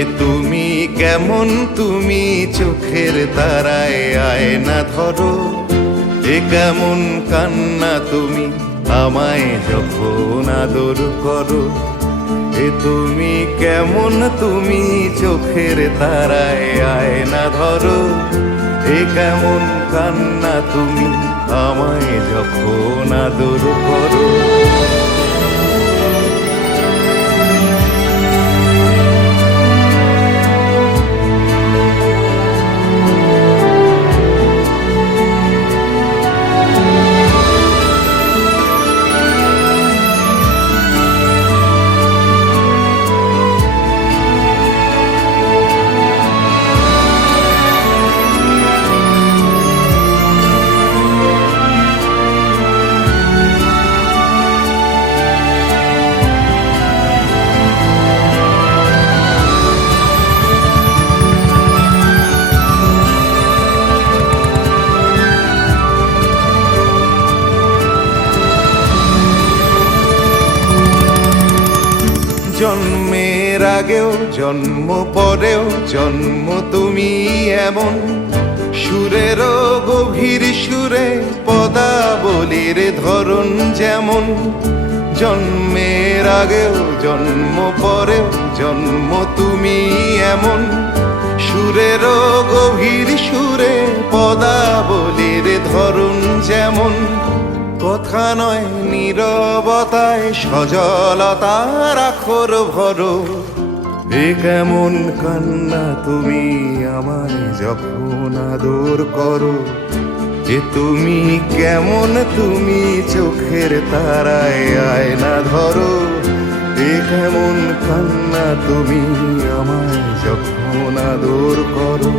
এ তুমি কেমন, তুমি চোখের তারায় আয়না ধরো। এ কেমন কান্না তুমি আমায় যখন আদর করো। এ তুমি কেমন, তুমি চোখের তারায় আয়না ধরো। এ কেমন কান্না তুমি আমায় যখন আদর করো। জন্মের আগেও জন্ম পরেও জন্ম তুমি এমন, সুরেরও গভীর সুরে পদাবলীর ধরন যেমন। জন্মের আগেও জন্ম পরেও জন্ম তুমি এমন, সুরেরও গভীর সুরে পদাবলীর ধরন যেমন। কথা নয় নীরবতায় সজলতার আখর ভরো। এ কেমন কান্না তুমি আমায় যখন আদর করো। এ তুমি কেমন, তুমি চোখের তারায় আয়না ধরো। এ কেমন কান্না তুমি আমায় যখন আদর করো।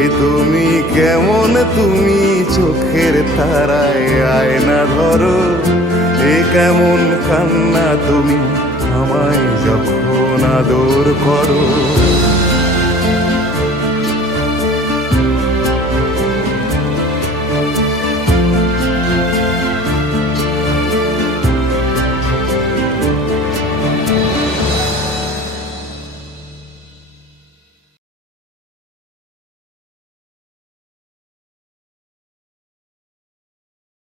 এ তুমি কেমন, তুমি চোখের তারায় আয়না ধরো। এ কেমন কান্না তুমি আমায় যখন আদর করো।